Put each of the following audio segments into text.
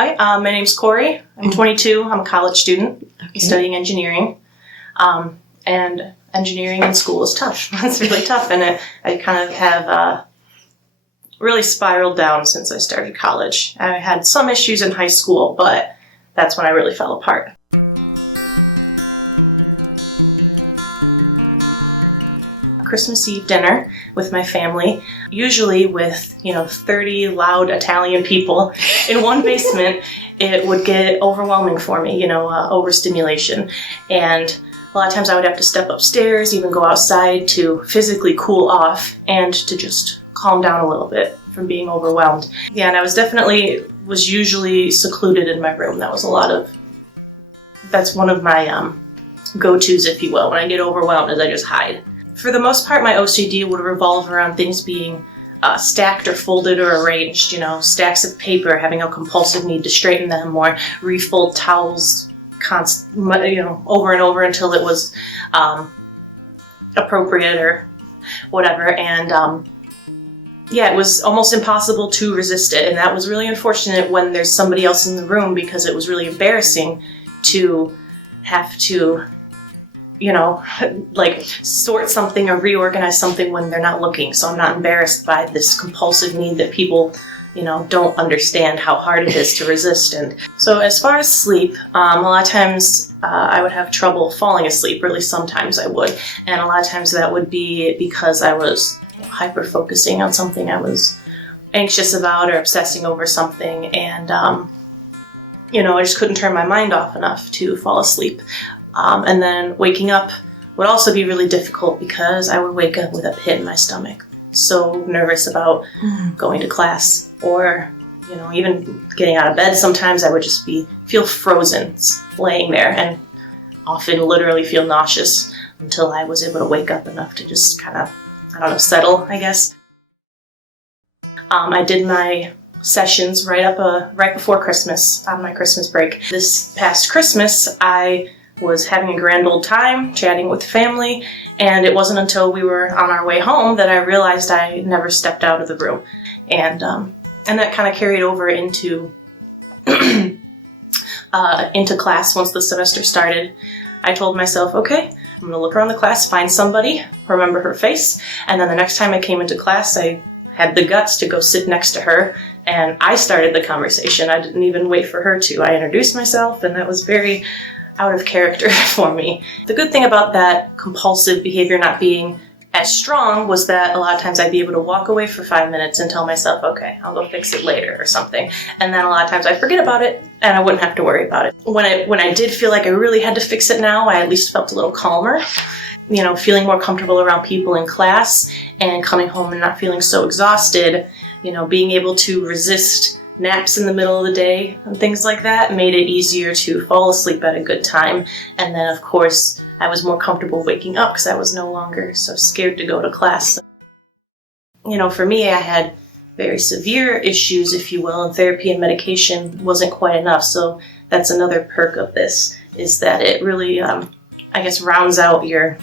Hi, my name's Corey. I'm 22. I'm a college student studying engineering. And engineering in school is tough. It's really tough. And I kind of have really spiraled down since I started college. I had some issues in high school, but that's when I really fell apart. Christmas Eve dinner with my family, usually with 30 loud Italian people in one basement. It would get overwhelming for me, overstimulation. And a lot of times I would have to step upstairs, even go outside to physically cool off and to just calm down a little bit from being overwhelmed. Yeah, and I was usually secluded in my room. That's one of my go-tos, if you will. When I get overwhelmed, is I just hide. For the most part, my OCD would revolve around things being stacked or folded or arranged, stacks of paper, having a compulsive need to straighten them, or refold towels over and over until it was appropriate or whatever. And it was almost impossible to resist it. And that was really unfortunate when there's somebody else in the room, because it was really embarrassing to have to sort something or reorganize something when they're not looking. So I'm not embarrassed by this compulsive need that people, don't understand how hard it is to resist. And so as far as sleep, a lot of times I would have trouble falling asleep, or at least sometimes I would. And a lot of times that would be because I was hyper-focusing on something I was anxious about or obsessing over something. And, I just couldn't turn my mind off enough to fall asleep. And then waking up would also be really difficult because I would wake up with a pit in my stomach. So nervous about going to class, or, even getting out of bed. Sometimes I would just feel frozen laying there, and often literally feel nauseous until I was able to wake up enough to just kind of, settle, I guess. I did my sessions right before Christmas, on my Christmas break. This past Christmas, I was having a grand old time chatting with family, and it wasn't until we were on our way home that I realized I never stepped out of the room. And that kind of carried over into into class once the semester started. I told myself, okay, I'm going to look around the class, find somebody, remember her face, and then the next time I came into class, I had the guts to go sit next to her, and I started the conversation. I didn't even wait for her to. I introduced myself, and that was very out of character for me. The good thing about that compulsive behavior not being as strong was that a lot of times I'd be able to walk away for 5 minutes and tell myself, okay, I'll go fix it later or something. And then a lot of times I'd forget about it and I wouldn't have to worry about it. When I did feel like I really had to fix it now, I at least felt a little calmer, feeling more comfortable around people in class and coming home and not feeling so exhausted, being able to resist naps in the middle of the day and things like that made it easier to fall asleep at a good time. And then, of course, I was more comfortable waking up because I was no longer so scared to go to class. For me, I had very severe issues, if you will, and therapy and medication wasn't quite enough. So that's another perk of this, is that it really, rounds out your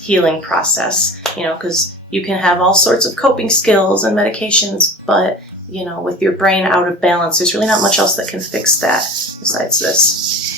healing process, because you can have all sorts of coping skills and medications, but with your brain out of balance, there's really not much else that can fix that besides this.